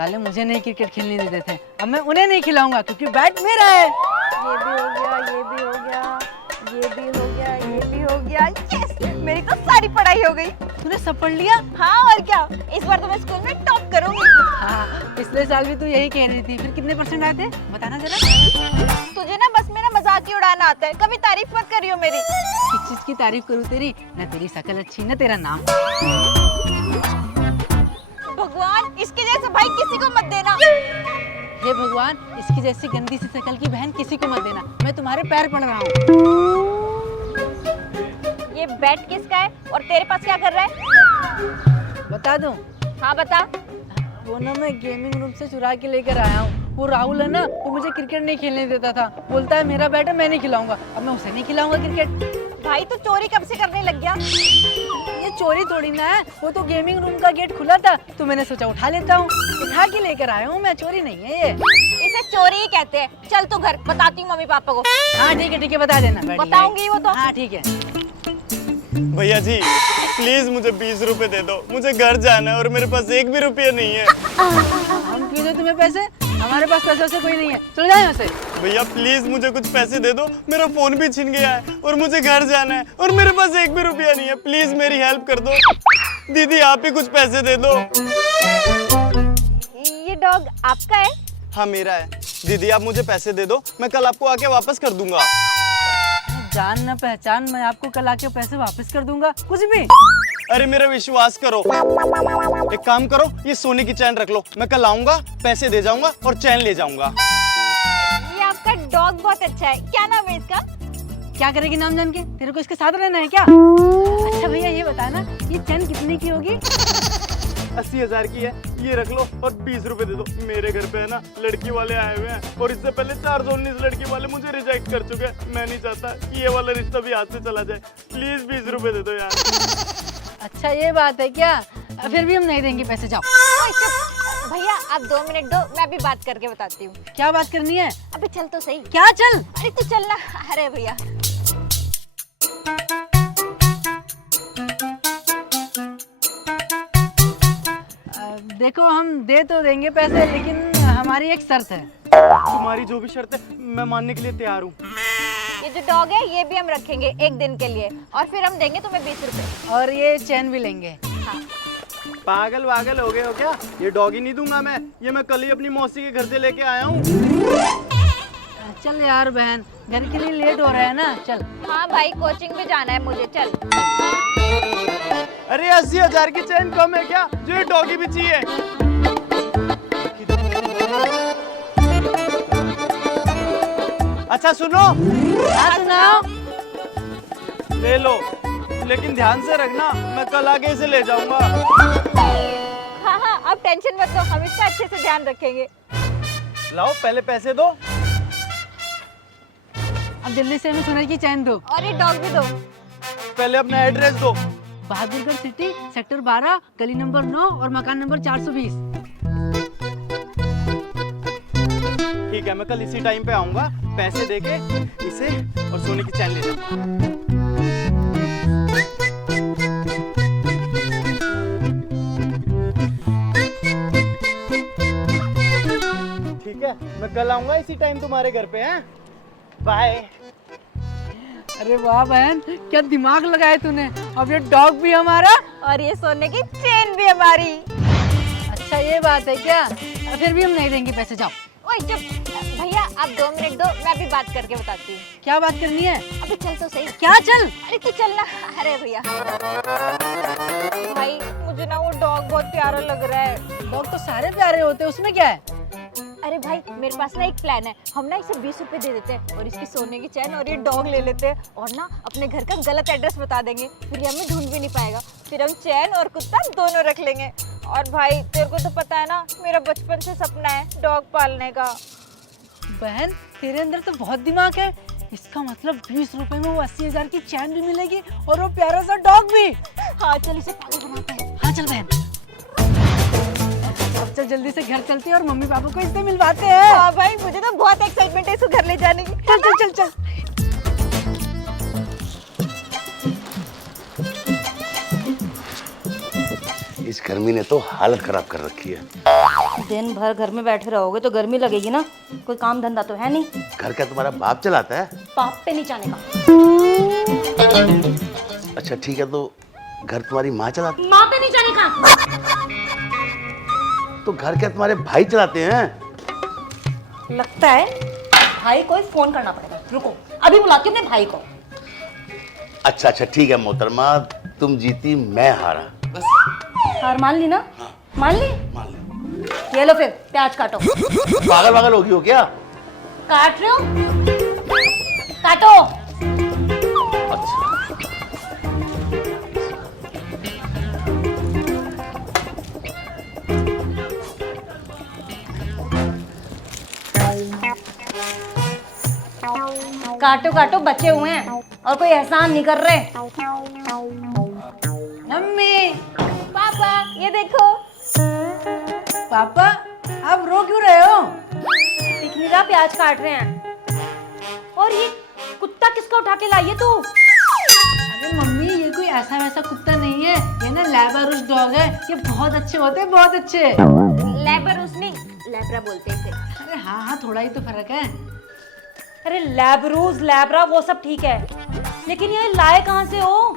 साले मुझे नहीं क्रिकेट खेलने देते थे, अब मैं उन्हें नहीं खिलाऊंगा क्योंकि बैट मेरा है। ये भी हो गया, ये भी हो गया, ये भी हो गया, ये भी हो गया। यस, मेरी तो सारी पढ़ाई हो गई। तूने सब पढ़ लिया? हाँ और क्या, इस बार तो मैं स्कूल में टॉप करूंगी। हाँ, पिछले साल भी तू यही कह रही थी। फिर कितने परसेंट आए थे बताना जरा। तुझे ना बस मेरा मजाक ही उड़ाना आता है, कभी तारीफ मत करियो मेरी। किस चीज की तारीफ करूँ तेरी? न तेरी शक्ल अच्छी न तेरा नाम। भगवान, इसके जैसे भाई किसी को मत देना। हे भगवान, इसकी जैसी गंदी सी शक्ल की बहन किसी को मत देना। मैं तुम्हारे पैर पड़ रहा हूँ। ये बैट किसका है और तेरे पास क्या कर रहा है? बता दूं? हाँ बता। वो ना मैं गेमिंग रूम से चुरा के लेकर आया हूँ। वो राहुल है ना, वो मुझे क्रिकेट नहीं खेलने देता था। बोलता है मेरा बैट है, मैं नहीं खिलाऊंगा। अब मैं उसे नहीं खिलाऊंगा क्रिकेट। भाई तू चोरी कब से करने लग गया? ये चोरी थोड़ी ना है, वो तो गेमिंग रूम का गेट खुला था तो मैंने सोचा उठा लेता हूँ। उठा के लेकर आया हूँ मैं, चोरी नहीं है ये। इसे चोरी ही कहते हैं। चल तू घर, बताती हूँ मम्मी पापा को। हाँ ठीक है बता देना। बताऊंगी वो तो। हाँ ठीक है। भैया जी प्लीज मुझे 20 रुपए दे दो, मुझे घर जाना है और मेरे पास एक भी रुपया नहीं है। हम क्यों दे तुम्हें पैसे? हमारे पास पैसों से कोई नहीं है, चल जाए यहाँ से। भैया प्लीज मुझे कुछ पैसे दे दो, मेरा फोन भी छिन गया है और मुझे घर जाना है और मेरे पास एक भी रुपया नहीं है। प्लीज मेरी हेल्प कर दो। दीदी आप ही कुछ पैसे दे दो। ये डॉग आपका है? हाँ मेरा है। दीदी आप मुझे पैसे दे दो, मैं कल आपको आके वापस कर दूंगा। जान न पहचान, मैं आपको कल आके पैसे वापस कर दूंगा, कुछ भी। अरे मेरा विश्वास करो। एक काम करो, ये सोने की चैन रख लो, मैं कल आऊंगा, पैसे दे जाऊंगा और चैन ले जाऊंगा। ये आपका डॉग बहुत अच्छा है, क्या नाम है इसका? क्या करेगी नाम जान के? तेरे को इसके साथ रहना है क्या? अच्छा भैया ये बता ना, ये चैन कितने की होगी? 80,000 की है, ये रख लो और 20 रुपए दे दो। मेरे घर पे है ना लड़की वाले आए हुए हैं और इससे पहले 419 लड़की वाले मुझे रिजेक्ट कर चुके हैं। मैं नहीं चाहता कि ये वाला रिश्ता भी हाथ से चला जाए। प्लीज 20 रुपए दे दो यार। अच्छा ये बात है क्या? फिर भी हम नहीं देंगे पैसे, जाओ। ओए, चुप। भैया आप 2 मिनट दो, मैं भी बात करके बताती हूँ। क्या बात करनी है? अबे चल तो सही। क्या चल? अरे तू चलना। अरे भैया देखो हम दे तो देंगे पैसे, लेकिन हमारी एक शर्त है। तुम्हारी जो भी शर्त है मैं मानने के लिए तैयार हूँ। ये जो डॉग है ये भी हम रखेंगे एक दिन के लिए और फिर हम देंगे तुम्हें 20 रुपए। और ये चैन भी लेंगे। हाँ। पागल वागल हो गए हो क्या? ये डॉगी नहीं दूंगा मैं, ये मैं कल ही अपनी मौसी के घर से लेके आया हूँ। चल यार बहन, घर के लिए लेट हो रहा है ना, चल। हाँ भाई कोचिंग भी जाना है मुझे, चल। अरे 80,000 की चैन कम है क्या? जो ये डॉगी भी चाहिए। अच्छा सुनो, हाँ सुनाओ। ले लो, लेकिन ध्यान से रखना, मैं कल आके इसे ले जाऊंगा। हाँ हाँ आप टेंशन मत लो, हम इसका अच्छे से ध्यान रखेंगे। लाओ पहले पैसे दो। अब जल्दी से हमें सोने की चैन दो। और ये डॉग भी दो। पहले अपना एड्रेस दो। बहादुरगढ़ सिटी, सेक्टर 12, गली नंबर 9 और मकान नंबर 420। ठीक है, मैं कल इसी टाइम पे आऊंगा, पैसे देके इसे और सोने की चैन ले जाऊंगा। ठीक है, मैं कल आऊंगा इसी टाइम तुम्हारे घर पे। हैं बाय। अरे वाह बहन, क्या दिमाग लगाया तूने। अब ये डॉग भी हमारा और ये सोने की चेन भी हमारी। अच्छा ये बात है क्या? फिर भी हम नहीं देंगे पैसे, जाओ। ओए चुप। भैया आप 2 मिनट दो, मैं भी बात करके बताती हूँ। क्या बात करनी है? अबे चल तो सही। क्या चल? अरे तू चलना। अरे भैया भाई मुझे ना वो डॉग बहुत प्यारा लग रहा है। डॉग तो सारे प्यारे होते हैं, उसमें क्या है? अरे भाई मेरे पास ना एक प्लान है, हम ना इसे 20 रुपए दे देते हैं और इसकी सोने की चैन और ये डॉग ले लेते हैं और ना अपने घर का गलत एड्रेस बता देंगे, फिर ये हमें ढूंढ भी नहीं पाएगा। फिर हम चैन और कुत्ता दोनों रख लेंगे। और भाई तेरे को तो पता है ना, मेरा बचपन से सपना है डॉग पालने का। बहन तेरे अंदर तो बहुत दिमाग है। इसका मतलब 20 रुपए में वो 80,000 की चैन भी मिलेगी और वो प्यारा सा डॉग भी। हाँ चल इसे पागल बनाते हैं। हाँ चल बहन, अब चल जल्दी से घर चलते हैं और मम्मी पापा को इससे मिलवाते हैं। हाँ भाई मुझे तो बहुत एक्साइटमेंट है इसको घर ले जाने की। चल चल चल चल। इस गर्मी ने तो हालत खराब कर रखी है। दिन भर घर में बैठे रहोगे तो गर्मी लगेगी ना, कोई काम धंधा तो है नहीं। घर का तुम्हारा बाप चलाता है? पाप पे नहीं जाने का। अच्छा ठीक है, तो घर तुम्हारी माँ चलाती? माँ पे नहीं जाने का। तो घर क्या तुम्हारे भाई चलाते हैं? लगता है भाई को फोन करना पड़ेगा, रुको अभी बुलाती हूँ अपने भाई को। अच्छा अच्छा ठीक है मोहतरमा, तुम जीती मैं हारा। बस हार मान ली ना? हाँ। मान ली? मान ली। ये लो फिर प्याज काटो। पागल पागल होगी हो क्या? काट रहे हो? काटो। अच्छा काटो काटो, बचे हुए हैं और कोई एहसान नहीं कर रहे। मम्मी, पापा ये देखो। पापा आप रो क्यों रहे हो? दिख नहीं रहा प्याज काट रहे हैं। और ये कुत्ता किसका उठा के लाई है तू? अरे मम्मी, ये कोई ऐसा वैसा कुत्ता नहीं है, ये ना लैब्राडोर डॉग है। ये बहुत अच्छे होते हैं, बहुत अच्छे। लैब्राडोर नहीं, लैब्रा बोलते हैं इसे। अरे हाँ हाँ, थोड़ा ही तो फर्क है। अरे लैब्रोज लैब्रा वो सब ठीक है, लेकिन ये लाए कहाँ से हो?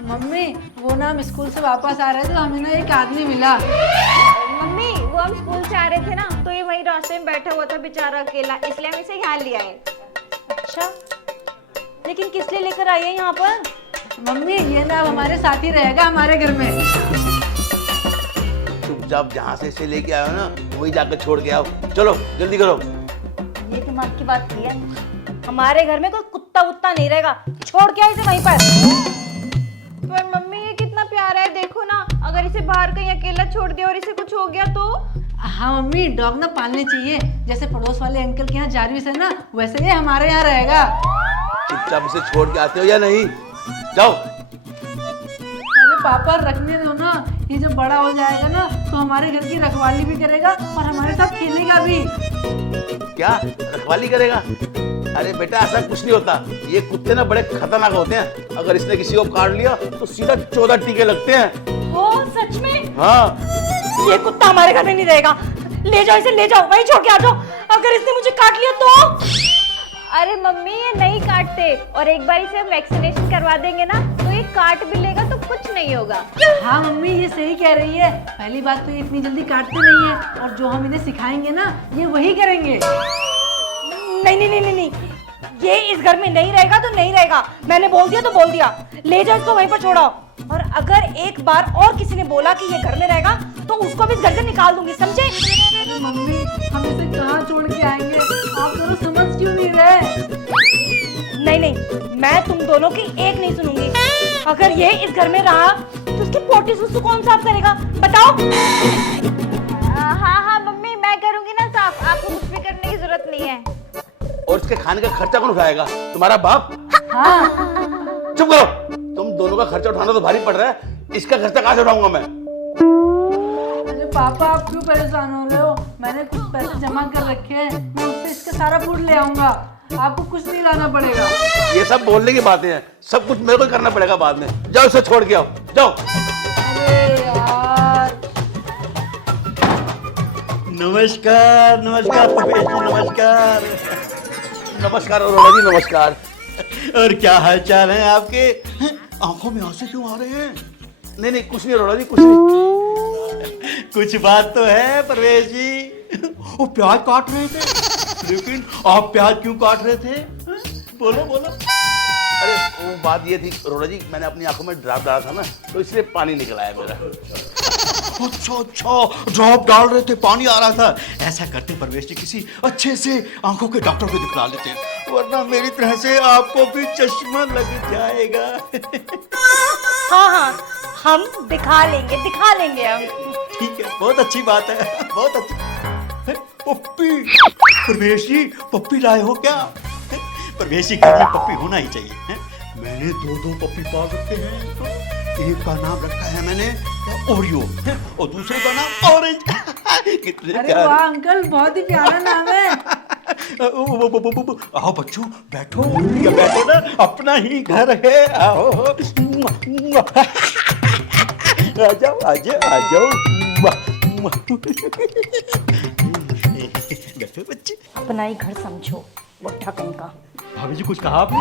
मम्मी, वो ना हम स्कूल से वापस आ रहे थे तो हमें ना एक आदमी मिला। मम्मी वो हम स्कूल से आ रहे थे ना, तो ये वही रास्ते में बैठा हुआ था बेचारा अकेला, इसलिए हम इसे यहाँ लिया है। अच्छा, लेकिन किस लिए लेकर आई है यहाँ पर? मम्मी, ये ना अब हमारे साथ ही रहेगा हमारे घर में। चुपचाप जहाँ से इसे लेके आए हो ना, वही जाकर छोड़ के आओ। चलो जल्दी करो। ये दिमाग की बात की है, हमारे घर में कोई कुत्ता वुत्ता नहीं रहेगा, छोड़ के आई इसे वहीं पर। पर मम्मी ये कितना प्यारा है, देखो ना, अगर इसे बाहर कहीं अकेला छोड़ दिया और इसे कुछ हो गया तो? हाँ मम्मी, डॉग ना पालने चाहिए, जैसे पड़ोस वाले अंकल के यहाँ जारविस है ना, वैसे ही हमारे यहाँ रहेगा। चुपचाप इसे छोड़ के आते हो या नहीं? जाओ। अरे पापा रखने दो ना, ये जब बड़ा हो जाएगा ना तो हमारे घर की रखवाली भी करेगा और हमारे साथ खेलेगा भी। क्या रखवाली करेगा? अरे बेटा ऐसा कुछ नहीं होता, ये कुत्ते ना बड़े खतरनाक होते हैं, अगर इसने किसी को काट लिया तो सीधा 14 टीके लगते हैं। ओ सच में? हाँ। ये कुत्ता हमारे घर में नहीं रहेगा, ले जाओ इसे, ले जाओ, वहीं छोड़ के आ जाओ। अगर इसने मुझे काट लिया तो? अरे मम्मी ये नहीं काटते, और एक बार इसे हम वैक्सीनेशन करवा देंगे ना तो ये काट भी लेगा तो कुछ नहीं होगा। हाँ मम्मी, ये सही कह रही है। पहली बात तो ये इतनी जल्दी काटते नहीं है, और जो हम इन्हें सिखाएंगे ना ये वही करेंगे। नहीं नहीं नहीं नहीं नहीं, ये इस घर में नहीं रहेगा तो नहीं रहेगा, मैंने बोल दिया तो बोल दिया। ले जाओ इसको वहीं पर छोड़ो, और अगर एक बार और किसी ने बोला कि ये घर में रहेगा तो उसको भी इस घर से निकाल दूंगी, समझे? मम्मी, हम इसे कहाँ छोड़ के आएंगे? आप दोनों समझ क्यों नहीं रहे? नहीं नहीं, मैं तुम दोनों की एक नहीं सुनूंगी। अगर ये इस घर में रहा तो उसकी पोटी सुसु कौन साफ करेगा, बताओ? हाँ हाँ मम्मी मैं करूंगी ना साफ, आपको कुछ भी करने की जरूरत नहीं है। और इसके खाने का खर्चा कौन उठाएगा? तुम्हारा बाप? हाँ। चुप करो, तुम दोनों का खर्चा उठाना तो भारी पड़ रहा है, इसका खर्चा कहाँ से उठाऊंगा मैं? अरे पापा, आप क्यों परेशान हो रहे हो? मैंने कुछ पैसे जमा कर रखे हैं, मैं उससे इसका सारा फूड ले आऊंगा, आपको कुछ नहीं लाना पड़ेगा। ये सब बोलने की बातें हैं, सब कुछ मेरे को करना पड़ेगा बाद में। जाओ इसे छोड़ के आओ, जाओ। अरे यार। नमस्कार नमस्कार पपेश जी, नमस्कार। नमस्कार अरोड़ा जी, नमस्कार। और क्या हाल चाल है आपके? हैं, आंखों में आंसू क्यों आ रहे हैं? नहीं नहीं कुछ नहीं अरोड़ा जी, कुछ नहीं। कुछ बात तो है परवेश जी। वो प्याज काट रहे थे, लेकिन आप प्याज क्यों काट रहे थे? हैं? बोलो बोलो। अरे वो बात ये थी अरोड़ा जी, मैंने अपनी आंखों में ड्रॉप डाला था ना, तो इसलिए पानी निकल आया मेरा। अच्छा अच्छा, ड्रॉप डाल रहे थे, पानी आ रहा था। ऐसा करते परवेश जी, किसी अच्छे से आंखों के डॉक्टर को दिखला लेते, वरना मेरी तरह से आपको भी चश्मा लग जाएगा। हाँ हाँ, हम दिखा लेंगे हम। ठीक है, बहुत अच्छी बात है, बहुत अच्छी। हैं, पप्पी, परवेश जी पप्पी लाए हो क्या? हैं, परवेश जी घर में पप्पी होना ही चाहिए। हैं, मैंने दो पप्पी पाल रखे हैं, एक का नाम रखा है मैंने ओरियो, हैं, और दूसरे का नाम ऑरेंज। कितने अरे वाह अंकल, बहुत ही प्यारा नाम है। आओ बच्चों बैठो, या बैठो ना, अपना ही घर है, आओ। आ जाओ आ जाओ आ जाओ। बैठो बच्चे। अपना ही घर समझो, बुढ़ा कहीं का। भाभी जी कुछ कहा आपने?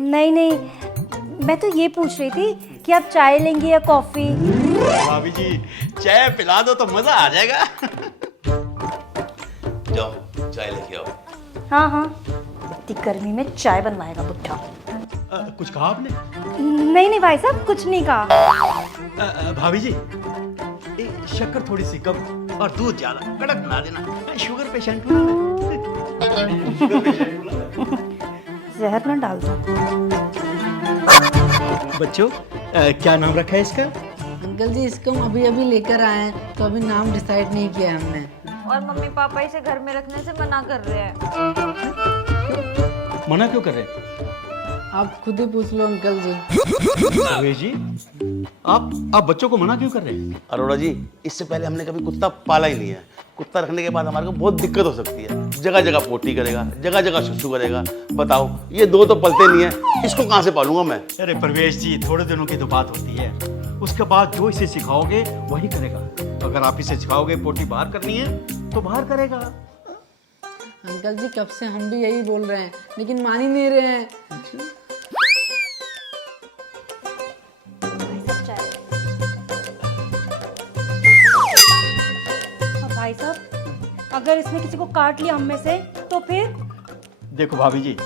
नहीं नहीं, मैं तो ये पूछ रही थी कि आप चाय लेंगे या कॉफी? भाभी जी चाय पिला दो तो मजा आ जाएगा। जाओ चाय लेके आओ। हाँ हाँ, इतनी गर्मी में चाय बनवाएगा बुढ़ा। कुछ कहा आपने? नहीं नहीं भाई साहब, कुछ नहीं कहा। भाभी जी शक्कर थोड़ी सी कम और दूध ज्यादा, कड़क बना देना। शुगर पेशेंट हूँ। शुगर पेशेंट हूँ। जहर ना डाल दो। बच्चों क्या नाम रखा है इसका? अंकल जी इसको हम अभी अभी लेकर आए हैं, तो अभी नाम डिसाइड नहीं किया है हमने। और मम्मी पापा इसे घर में रखने से मना कर रहे हैं। मना क्यों कर रहे हैं? आप खुद ही पूछ लो अंकल जी। रमेश जी आप बच्चों को मना क्यों कर रहे हैं? अरोड़ा जी, इससे पहले हमने कभी कुत्ता पाला ही नहीं है। कुत्ता रखने के बाद हमारे को बहुत दिक्कत हो सकती है। जगह जगह पोटी करेगा, जगह जगह सुसु करेगा। बताओ, ये दो तो पलते नहीं है, इसको कहाँ से पालूंगा मैं? अरे परवेश जी, थोड़े दिनों की तो बात होती है, उसके बाद जो इसे सिखाओगे वही करेगा। अगर आप इसे सिखाओगे पोटी बाहर करनी है तो बाहर करेगा। अंकल जी कब से हम भी यही बोल रहे हैं, लेकिन मान ही नहीं रहे हैं। भाई साहब, अगर इसने किसी को काट लिया हम में से तो फिर? देखो भाभी जी,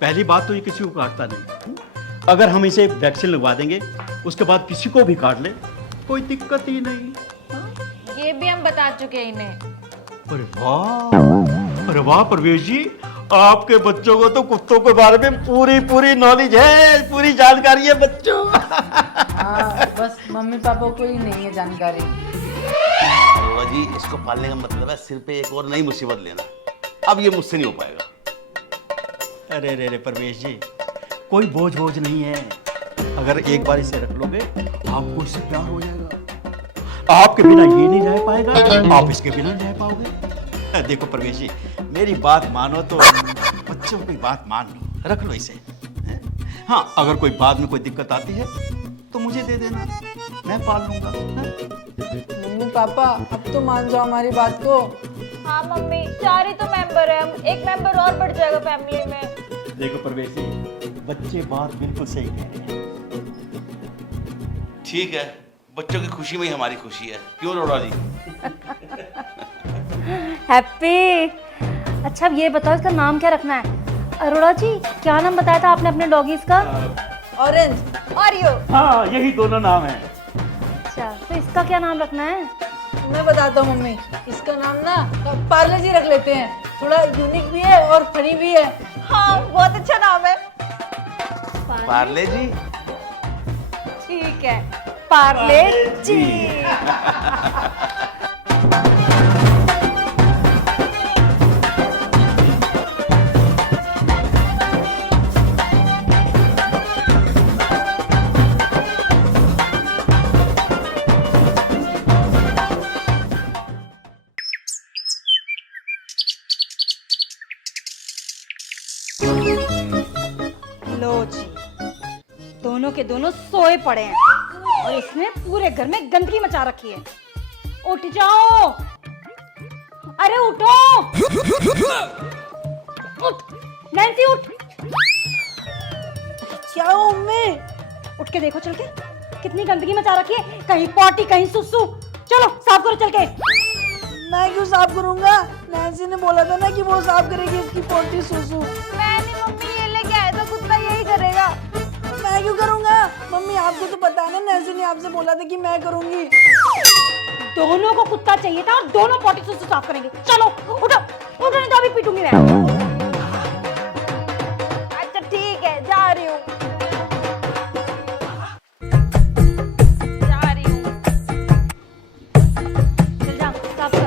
पहली बात तो ये किसी को काटता नहीं। अगर हम इसे वैक्सीन लगवा देंगे, उसके बाद किसी को भी काट ले, कोई दिक्कत ही नहीं। ये भी हम बता चुके हैं इन्हें। अरे वाह परवेश जी, आपके बच्चों को तो कुत्तों के बारे में पूरी नॉलेज है, पूरी जानकारी है बच्चों। हाँ, बस मम्मी पापा को ही नहीं है जानकारी। अरोड़ा जी, इसको पालने का मतलब है सिर पे एक और नई मुसीबत लेना। अब ये मुझसे नहीं हो पाएगा। अरे परवेश जी, कोई बोझ नहीं है। अगर एक बार इसे रख लोगे, आपको इससे प्यार हो जाएगा। आपके बिना ये नहीं रह पाएगा, आप इसके बिना नहीं रह पाओगे। देखो परवेश जी, मेरी बात मानो तो बच्चों की बात मान लो, रख लो इसे। हाँ, अगर कोई बाद में कोई दिक्कत आती है तो मुझे दे देना, मैं पाल लूंगा। मम्मी पापा अब तो मान जाओ हमारी बात को। हाँ मम्मी, 4 ही तो मेंबर है, हम एक मेंबर और बढ़ जाएगा फैमिली में। देखो परवेश जी, बच्चे बात बिल्कुल सही कह रहे हैं। ठीक है, बच्चों की खुशी में ही हमारी खुशी है। क्यों अरोड़ा जी? हैप्पी। अच्छा अब ये बताओ, इसका नाम क्या रखना है? अरोड़ा जी, क्या नाम बताया था आपने अपने डॉगीज का? ऑरेंज और यू। हाँ, यही दोनों नाम है। अच्छा, तो इसका क्या नाम रखना है? मैं बताता हूँ मम्मी, इसका नाम ना पार्ले जी रख लेते हैं। थोड़ा यूनिक भी है और फनी भी है। हाँ, बहुत अच्छा नाम है। पार्ले जी? ठीक है, पार्ले जी। लो जी, दोनों के दोनों सोए पड़े हैं और इसने पूरे घर में गंदगी मचा रखी है। उठ जाओ, अरे उठो, उठ नैन्सी, उठ। क्या हो मम्मी? उठ के देखो चल के, कितनी गंदगी मचा रखी है, कहीं पॉटी कहीं सुसु। चलो साफ करो चल के। मैं क्यों साफ करूंगा? नैन्सी ने बोला था ना कि वो साफ करेगी इसकी पोटी सुसु। मैं नहीं मम्मी, ये लेके आया था, कुत्ता यही करेगा। मैं क्यों करूंगा? मम्मी आपको तो पता है ना, नैन्सी ने आपसे बोला था कि मैं करूंगी। दोनों को कुत्ता चाहिए था और दोनों पॉटी सुसु साफ करेंगे। चलो उठो, उठो नहीं तो अभी पीटूंगी मैं। अच्छा ठीक है, जा रही हूँ। चल जा, साफ कर।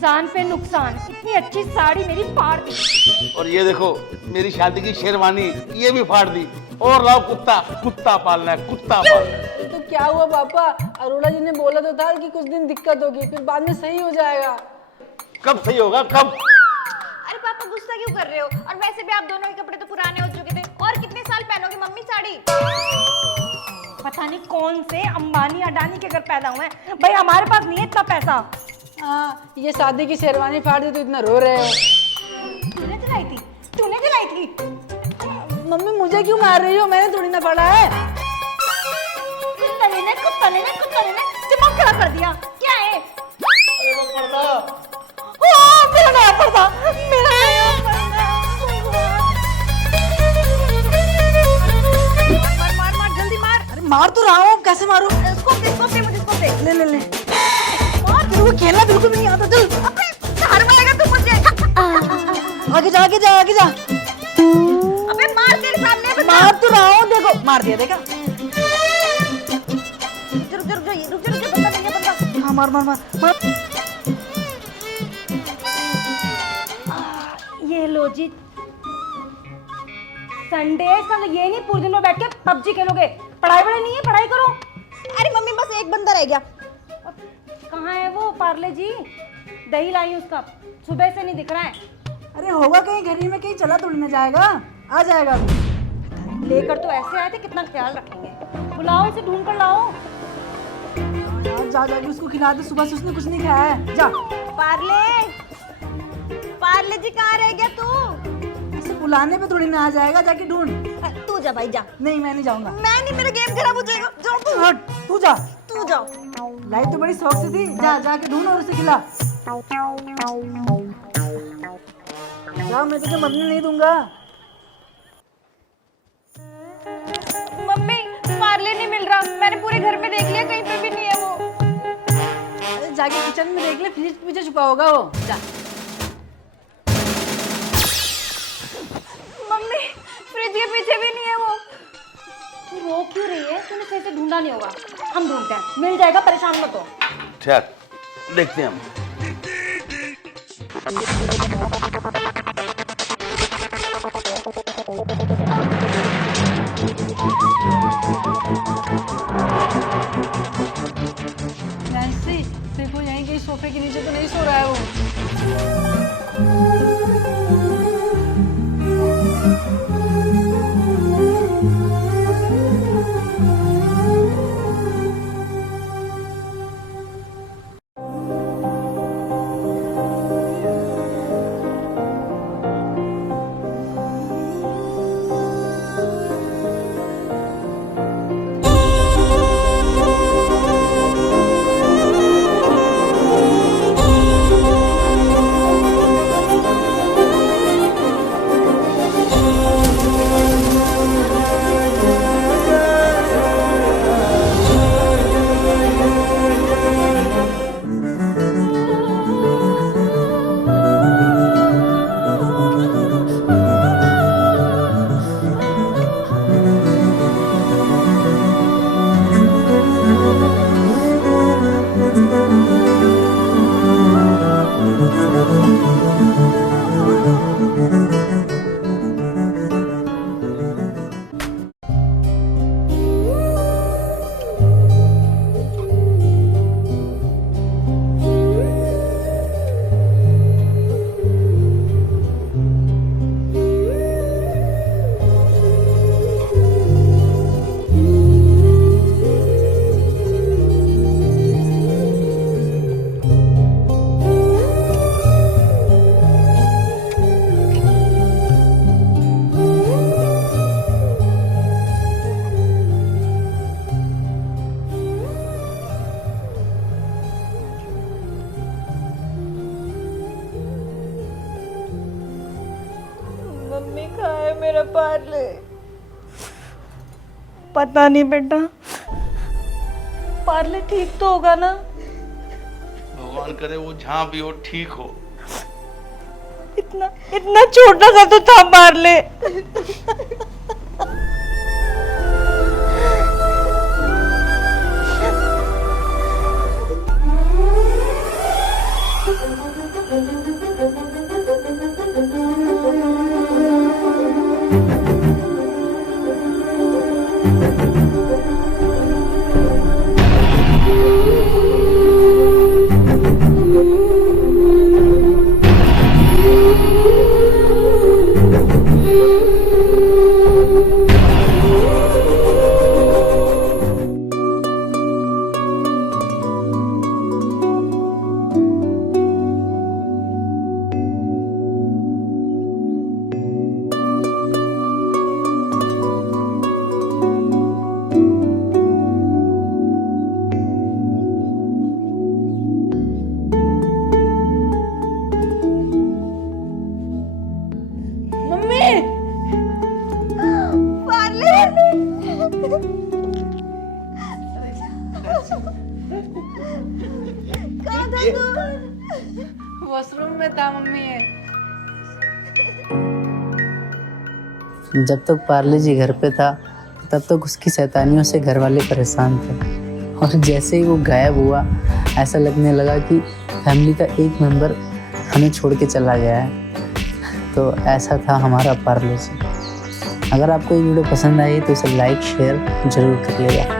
नुकसान पे नुकसान, इतनी अच्छी साड़ी मेरी फाड़ दी। और ये देखो मेरी शादी की शेरवानी, ये भी फाड़ दी। और लाओ कुत्ता, कुत्ता पालना है, कुत्ता पालना है। तो क्या हुआ पापा, अरोड़ा जी ने बोला तो था कि कुछ दिन दिक्कत होगी, फिर बाद में सही हो जाएगा। कब सही होगा, कब? अरे पापा गुस्सा क्यों कर रहे हो? और वैसे भी आप दोनों के कपड़े तो पुराने हो चुके थे, और कितने साल पहनोगे मम्मी साड़ी? पता नहीं कौन से अंबानी अडानी के घर पैदा हुए हैं भाई, हमारे पास नहीं है इतना पैसा। हाँ, ये शादी की शेरवानी फाड़ दी तो इतना रो रहे हो। तूने दिलाई थी, तूने दिलाई थी। मम्मी मुझे क्यों मार रही हो, मैंने थोड़ी ना पढ़ा है। कुत्ता ने दिमाग खराब कर दिया। क्या है? अरे वो पर्दा। मेरा नया पर्दा, मेरा नया पर्दा। मार मार जल्दी मार। अरे मार तो रहा हूँ, कैसे मारूं? इसको दे मुझे, इसको दे। ले ले ले। तेरे को खेलना बिल्कुल भी नहीं आता, चल। हार मारेगा तू मुझे। आगे जा, आगे जा, आगे जा। अबे मार तेरे सामने। मार तो रहा हूँ, देखो मार दिया, देखा? रुक जा बंदा नहीं है बंदा। हाँ मार मार मार मार। ये लो जी, संडे का तो ये नहीं पूरे दिन में बैठ के पबजी खेलोगे। पढ़ाई बड़े नहीं है, पढ़ाई करो। अरे मम्मी बस एक बंदा रह गया। कहाँ है वो पार्ले जी? दही लाई उसका, सुबह से नहीं दिख रहा है। अरे होगा कहीं घर ही में, कहीं चला तोड़ने जाएगा, आ जाएगा अभी। लेकर तो ऐसे आए थे, कितना ख्याल रखेंगे। बुलाओ इसे, ढूंढ कर लाओ। यार जा जाके उसको खिला दे, सुबह से उसने कुछ नहीं खाया है, जा। पार्ले जी कहाँ रह गया तू? ऐसे बुलाने पे थोड़ी ना आ जाएगा, जाके ढूंढ। तू जा भाई जा। नहीं मैं नहीं जाऊंगा। मैं नहीं, मेरा गेम खराब हो जाएगा। जाओ तू। हट, तू जा। तू जाओ। लाई तो बड़ी शौक से थी, जा जाके ढूंढ और उसे खिला। जा, मैं तुझे मरने नहीं दूंगा। मम्मी पार्ले नहीं मिल रहा, मैंने पूरे घर में देख लिया, कहीं पे भी नहीं है वो। अरे जाके किचन में देख ले, फ्रिज के पीछे छुपा होगा वो, जा। मम्मी फ्रिज के पीछे भी नहीं है वो। तू रो क्यों रही है? तूने सही से ढूंढा नहीं होगा, हम ढूंढते हैं, मिल जाएगा, परेशान मत हो। ठीक, देखते हैं हम। नैन्सी, देखो यहीं कहीं सोफे के नीचे तो नहीं सो रहा है वो। मम्मी कहाँ है मेरा पार्ले? पता नहीं बेटा, पार्ले ठीक तो होगा ना? भगवान करे वो जहाँ भी हो ठीक हो। इतना इतना छोटा सा तो था पार्ले। लिए? वॉशरूम में था मम्मी ये। जब तक पार्ले जी घर पे था तब तक उसकी शैतानियों से घर वाले परेशान थे, और जैसे ही वो गायब हुआ ऐसा लगने लगा कि फैमिली का एक मेंबर हमें छोड़ के चला गया है। तो ऐसा था हमारा पार्ले जी। अगर आपको ये वीडियो पसंद आई तो इसे लाइक शेयर जरूर करिएगा।